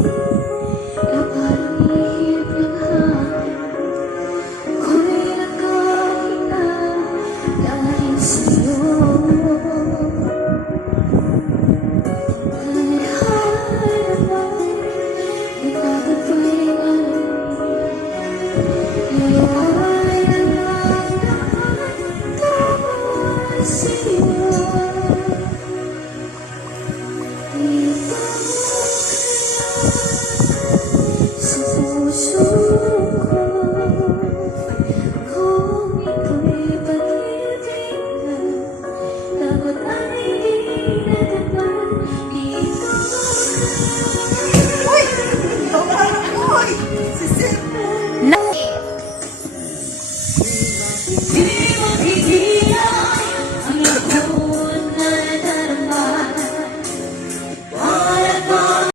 na parang ihip ng hangin. Ako'y nakahina dahil sa'yo. Ay naman, di bakit ko'y ngayon ay nalaman ko sa'yo. Sa puso ko, kung ito'y pag-ibig na dapat ay di nadama dito.